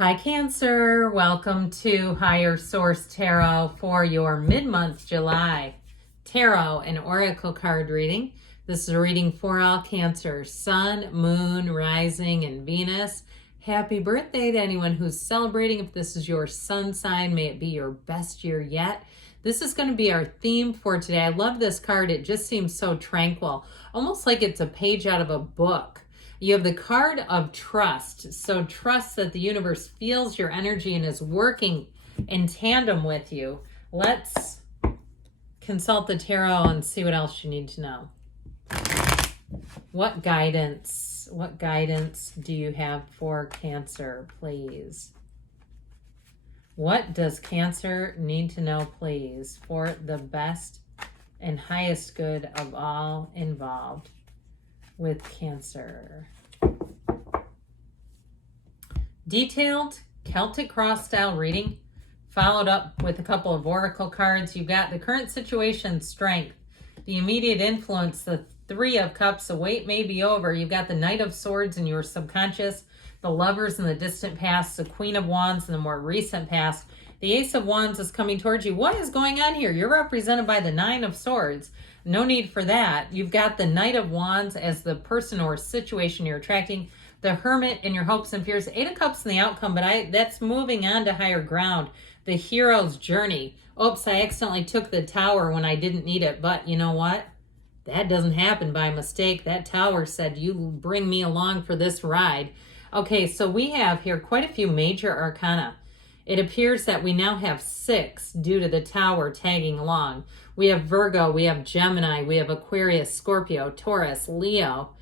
Hi, Cancer. Welcome to Higher Source Tarot for your mid-month July tarot and oracle card reading. This is a reading for all Cancer, Sun, Moon, Rising, and Venus. Happy birthday to anyone who's celebrating. If this is your sun sign, may it be your best year yet. This is going to be our theme for today. I love this card. It just seems so tranquil, almost like it's a page out of a book. You have the card of trust. So trust that the universe feels your energy and is working in tandem with you. Let's consult the tarot and see what else you need to know. What guidance do you have for Cancer, please? What does Cancer need to know, please, for the best and highest good of all involved with Cancer? Detailed Celtic cross style reading, followed up with a couple of oracle cards. You've got the current situation, strength, the immediate influence, the Three of Cups, the wait may be over. You've got the Knight of Swords in your subconscious, the Lovers in the distant past, the Queen of Wands in the more recent past. The Ace of Wands is coming towards you. What is going on here? You're represented by the Nine of Swords. No need for that. You've got the Knight of Wands as the person or situation you're attracting. The Hermit in your hopes and fears. Eight of Cups in the outcome, but that's moving on to higher ground. The hero's journey. Oops, I accidentally took the Tower when I didn't need it, but you know what? That doesn't happen by mistake. That Tower said, you bring me along for this ride. Okay, so we have here quite a few major arcana. It appears that we now have 6 due to the Tower tagging along. We have Virgo, we have Gemini, we have Aquarius, Scorpio, Taurus, Leo,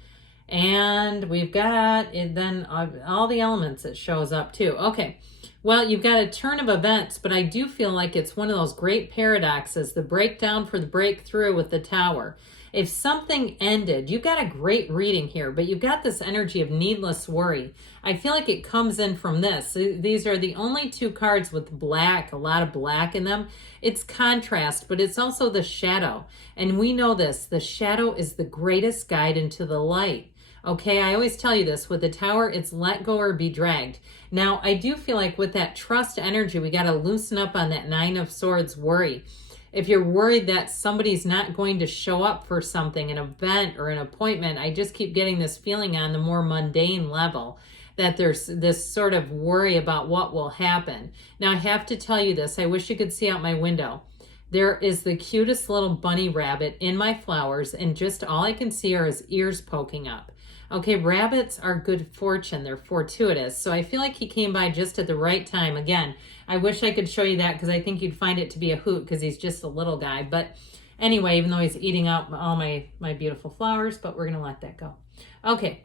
and we've got it then all the elements it shows up too. Okay, well, you've got a turn of events, but I do feel like it's one of those great paradoxes, the breakdown for the breakthrough with the Tower. If something ended, you've got a great reading here, but you've got this energy of needless worry. I feel like it comes in from this. These are the only 2 cards with black, a lot of black in them. It's contrast, but it's also the shadow. And we know this, the shadow is the greatest guide into the light. Okay, I always tell you this, with the Tower, it's let go or be dragged. Now, I do feel like with that trust energy, we got to loosen up on that Nine of Swords worry. If you're worried that somebody's not going to show up for something, an event or an appointment, I just keep getting this feeling on the more mundane level that there's this sort of worry about what will happen. Now, I have to tell you this. I wish you could see out my window. There is the cutest little bunny rabbit in my flowers, and just all I can see are his ears poking up. Okay, rabbits are good fortune. They're fortuitous. So I feel like he came by just at the right time. Again, I wish I could show you that because I think you'd find it to be a hoot because he's just a little guy. But anyway, even though he's eating out all my beautiful flowers, but we're going to let that go. Okay,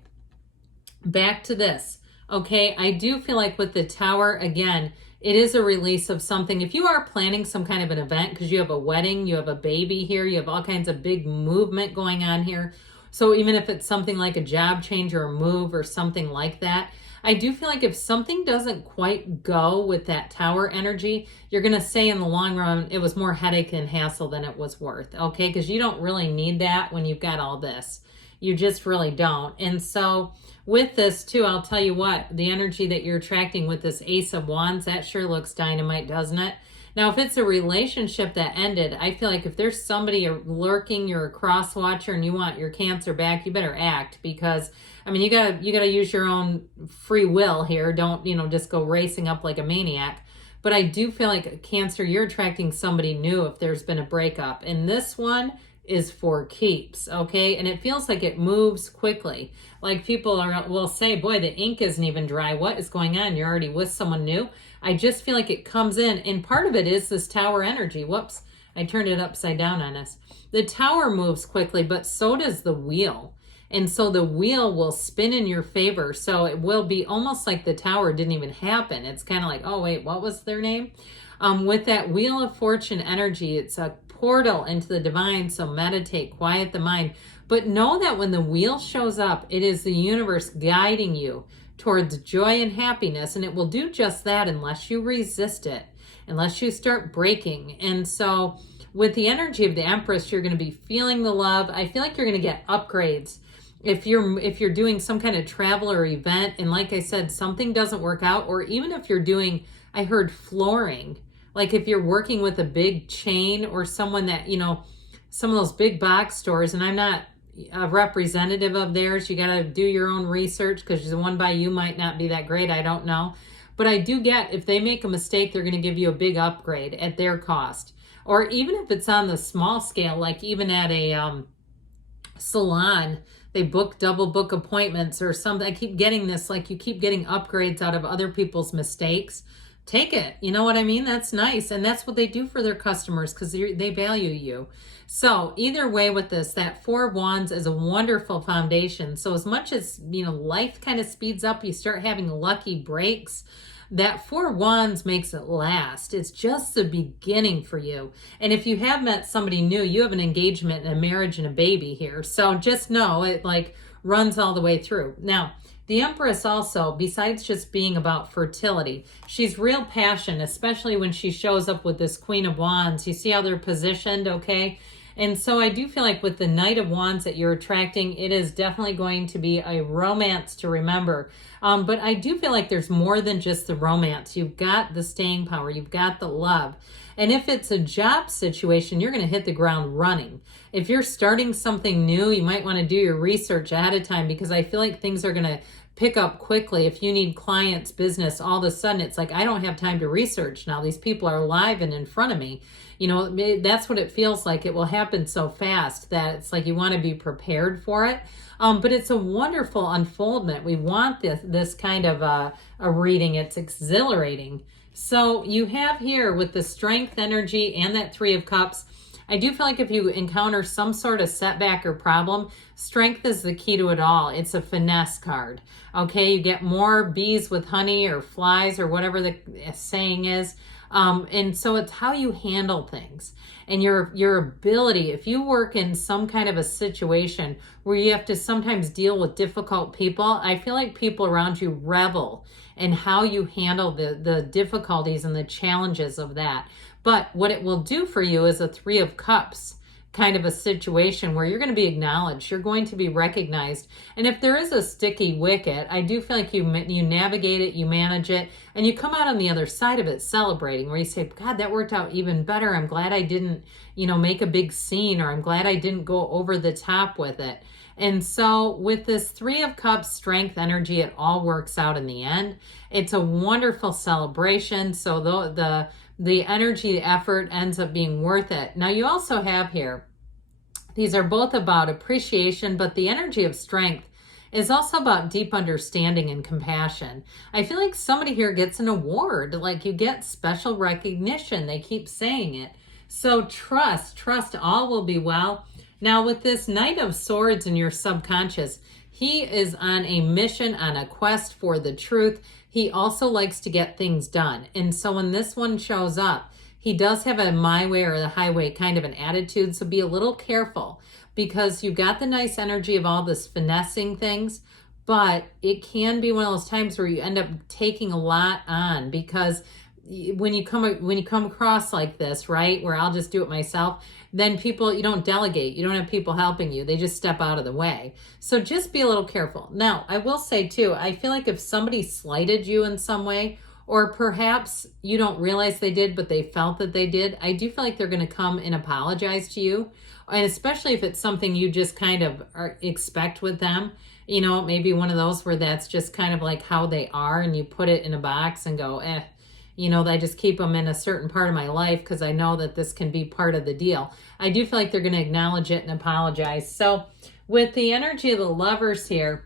back to this. Okay, I do feel like with the Tower, again, it is a release of something. If you are planning some kind of an event because you have a wedding, you have a baby here, you have all kinds of big movement going on here. So even if it's something like a job change or a move or something like that, I do feel like if something doesn't quite go with that Tower energy, you're going to say in the long run, it was more headache and hassle than it was worth. Okay, because you don't really need that when you've got all this. You just really don't. And so with this too, I'll tell you what, the energy that you're attracting with this Ace of Wands, that sure looks dynamite, doesn't it? Now, if it's a relationship that ended, I feel like if there's somebody lurking, you're a cross watcher and you want your Cancer back, you better act because, I mean, you gotta use your own free will here. Don't, just go racing up like a maniac. But I do feel like Cancer, you're attracting somebody new if there's been a breakup. And this one is for keeps, okay? And it feels like it moves quickly. Like people will say, boy, the ink isn't even dry. What is going on? You're already with someone new. I just feel like it comes in, and part of it is this Tower energy. Whoops, I turned it upside down on us. The Tower moves quickly, but so does the wheel. And so the wheel will spin in your favor. So it will be almost like the Tower didn't even happen. It's kind of like, oh, wait, what was their name? With that Wheel of Fortune energy, it's a portal into the divine. So meditate, quiet the mind. But know that when the wheel shows up, it is the universe guiding you towards joy and happiness, and it will do just that unless you resist it, unless you start breaking. And so with the energy of the Empress, you're going to be feeling the love. I feel like you're going to get upgrades if you're doing some kind of travel or event, and like I said, something doesn't work out, or even if you're doing, I heard flooring, like if you're working with a big chain or someone that, some of those big box stores, and I'm not a representative of theirs. You got to do your own research because the one by you might not be that great. I don't know. But I do get, if they make a mistake, they're going to give you a big upgrade at their cost. Or even if it's on the small scale, like even at a salon, they double book appointments or something. I keep getting this, like you keep getting upgrades out of other people's mistakes. Take it. You know what I mean? That's nice. And that's what they do for their customers because they value you. So either way with this, that 4 of Wands is a wonderful foundation. So as much as, life kind of speeds up, you start having lucky breaks, that 4 of Wands makes it last. It's just the beginning for you. And if you have met somebody new, you have an engagement and a marriage and a baby here. So just know it like runs all the way through. Now, the Empress also, besides just being about fertility, she's real passion, especially when she shows up with this Queen of Wands. You see how they're positioned, okay? And so I do feel like with the Knight of Wands that you're attracting, it is definitely going to be a romance to remember. But I do feel like there's more than just the romance. You've got the staying power. You've got the love. And if it's a job situation, you're going to hit the ground running. If you're starting something new, you might want to do your research ahead of time because I feel like things are going to pick up quickly. If you need clients, business, all of a sudden it's like, I don't have time to research now. These people are live and in front of me. That's what it feels like. It will happen so fast that it's like you want to be prepared for it. But it's a wonderful unfoldment. We want this kind of a reading. It's exhilarating. So you have here with the Strength energy and that 3 of Cups, I do feel like if you encounter some sort of setback or problem, Strength is the key to it all. It's a finesse card. Okay, you get more bees with honey or flies or whatever the saying is. And so it's how you handle things and your ability. If you work in some kind of a situation where you have to sometimes deal with difficult people, I feel like people around you revel in how you handle the difficulties and the challenges of that. But what it will do for you is a 3 of Cups kind of a situation where you're going to be acknowledged. You're going to be recognized. And if there is a sticky wicket, I do feel like you navigate it, you manage it, and you come out on the other side of it celebrating where you say, God, that worked out even better. I'm glad I didn't, make a big scene, or I'm glad I didn't go over the top with it. And so with this 3 of Cups strength energy, it all works out in the end. It's a wonderful celebration. So the energy, the effort ends up being worth it. Now you also have here, these are both about appreciation, but the energy of strength is also about deep understanding and compassion. I feel like somebody here gets an award, like you get special recognition. They keep saying it. So trust all will be well. Now with this Knight of Swords in your subconscious, he is on a mission, on a quest for the truth. He also likes to get things done. And so when this one shows up, he does have a my way or the highway kind of an attitude. So be a little careful because you've got the nice energy of all this finessing things, but it can be one of those times where you end up taking a lot on because when you come across like this, right, where I'll just do it myself, then you don't delegate. You don't have people helping you. They just step out of the way. So just be a little careful. Now, I will say too, I feel like if somebody slighted you in some way, or perhaps you don't realize they did, but they felt that they did, I do feel like they're going to come and apologize to you. And especially if it's something you just kind of expect with them, maybe one of those where that's just kind of like how they are and you put it in a box and go, I just keep them in a certain part of my life because I know that this can be part of the deal. I do feel like they're going to acknowledge it and apologize. So with the energy of the Lovers here,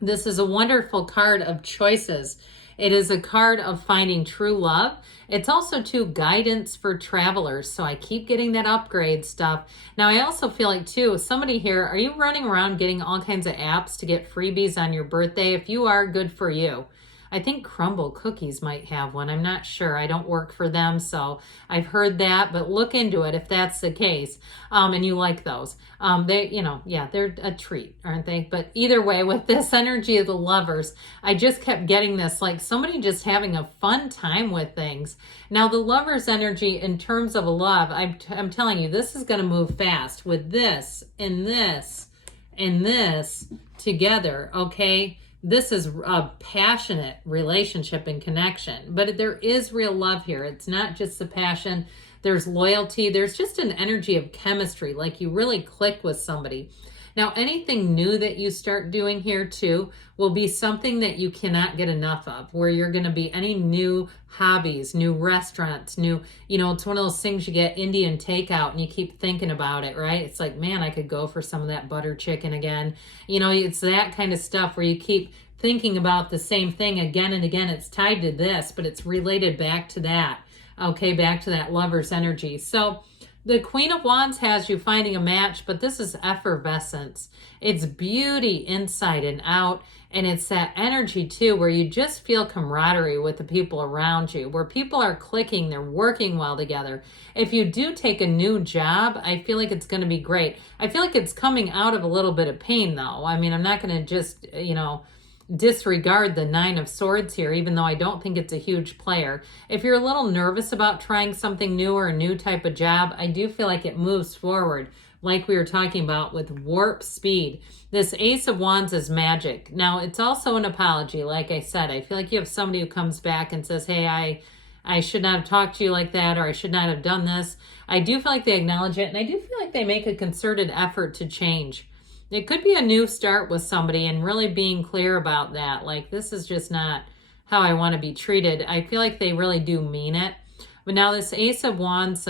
this is a wonderful card of choices. It is a card of finding true love. It's also too guidance for travelers. So I keep getting that upgrade stuff. Now I also feel like too, somebody here, are you running around getting all kinds of apps to get freebies on your birthday? If you are, good for you. I think Crumble Cookies might have one. I'm not sure. I don't work for them, so I've heard that, but look into it if that's the case. And you like those. They're a treat, aren't they? But either way, with this energy of the Lovers, I just kept getting this, like somebody just having a fun time with things. Now, the Lovers energy in terms of a love, I'm telling you, this is going to move fast with this and this and this together, okay? This is a passionate relationship and connection, but there is real love here. It's not just the passion. There's loyalty. There's just an energy of chemistry, like you really click with somebody. Now, anything new that you start doing here too will be something that you cannot get enough of, where you're going to be any new hobbies, new restaurants, new, it's one of those things you get Indian takeout and you keep thinking about it, right? It's like, man, I could go for some of that butter chicken again. It's that kind of stuff where you keep thinking about the same thing again and again. It's tied to this, but it's related back to that. Okay, back to that lover's energy. So the Queen of Wands has you finding a match, but this is effervescence. It's beauty inside and out, and it's that energy too where you just feel camaraderie with the people around you, where people are clicking, they're working well together. If you do take a new job, I feel like it's going to be great. I feel like it's coming out of a little bit of pain though. I mean, I'm not going to just, disregard the Nine of Swords here, even though I don't think it's a huge player. If you're a little nervous about trying something new or a new type of job, I do feel like it moves forward, like we were talking about with warp speed. This Ace of Wands is magic. Now, it's also an apology. Like I said, I feel like you have somebody who comes back and says, hey, I should not have talked to you like that, or I should not have done this. I do feel like they acknowledge it, and I do feel like they make a concerted effort to change. It could be a new start with somebody and really being clear about that. Like, this is just not how I want to be treated. I feel like they really do mean it. But now this Ace of Wands,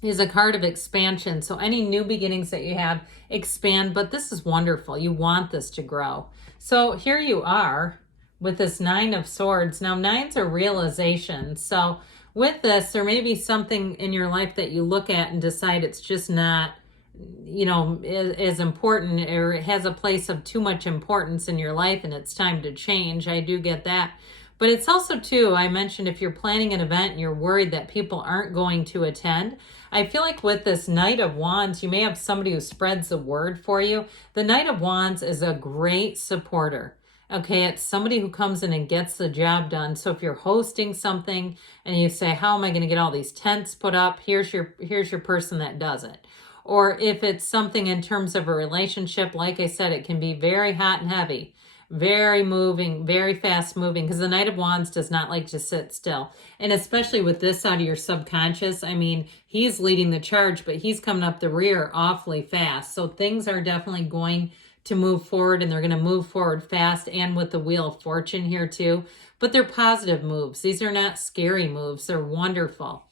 is a card of expansion. So any new beginnings that you have, expand. But this is wonderful. You want this to grow. So here you are with this Nine of Swords. Now, nines are realization. So with this, there may be something in your life that you look at and decide it's just not is important, or it has a place of too much importance in your life and it's time to change. I do get that. But it's also too, I mentioned if you're planning an event and you're worried that people aren't going to attend, I feel like with this Knight of Wands, you may have somebody who spreads the word for you. The Knight of Wands is a great supporter. Okay, it's somebody who comes in and gets the job done. So if you're hosting something and you say, how am I going to get all these tents put up? Here's your person that does it. Or if it's something in terms of a relationship, like I said, it can be very hot and heavy, very moving, very fast moving, because the Knight of Wands does not like to sit still. And especially with this out of your subconscious, I mean, he's leading the charge, but he's coming up the rear awfully fast. So things are definitely going to move forward, and they're going to move forward fast, and with the Wheel of Fortune here too. But they're positive moves. These are not scary moves. They're wonderful.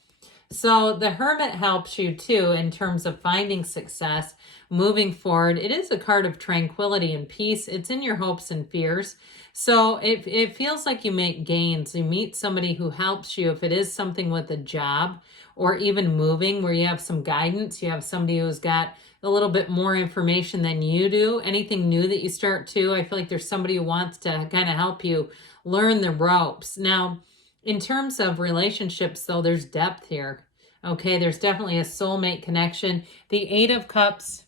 So the Hermit helps you too in terms of finding success, moving forward. It is a card of tranquility and peace. It's in your hopes and fears. So it feels like you make gains. You meet somebody who helps you, if it is something with a job or even moving, where you have some guidance. You have somebody who's got a little bit more information than you do. Anything new that you start to, I feel like there's somebody who wants to kind of help you learn the ropes. Now, in terms of relationships, though, there's depth here. Okay, there's definitely a soulmate connection. The Eight of Cups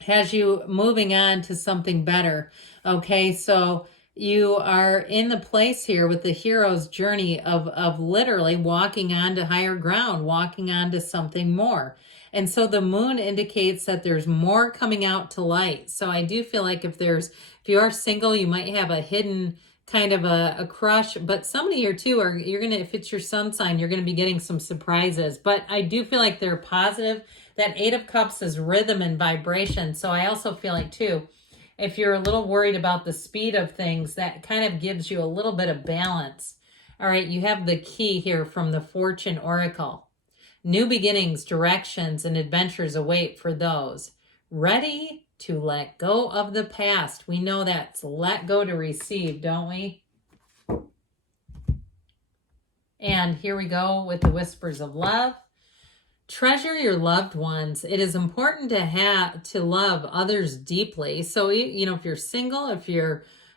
has you moving on to something better. Okay, so you are in the place here with the hero's journey of literally walking on to higher ground, walking on to something more. And so the moon indicates that there's more coming out to light. So I do feel like if you are single, you might have a hidden kind of a crush, but somebody here too, if it's your sun sign, you're going to be getting some surprises. But I do feel like they're positive. That Eight of Cups is rhythm and vibration. So I also feel like too, if you're a little worried about the speed of things, that kind of gives you a little bit of balance. All right, you have the key here from the Fortune Oracle. New beginnings, directions, and adventures await for those ready to let go of the past. We know that's let go to receive, don't we? And here we go with the Whispers of Love. Treasure your loved ones. It is important to love others deeply. So, if you're single,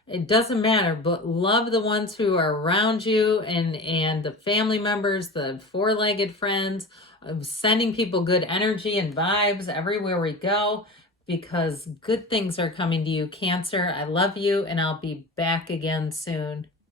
it doesn't matter, but love the ones who are around you and the family members, the four-legged friends, sending people good energy and vibes everywhere we go, because good things are coming to you, Cancer. I love you, and I'll be back again soon.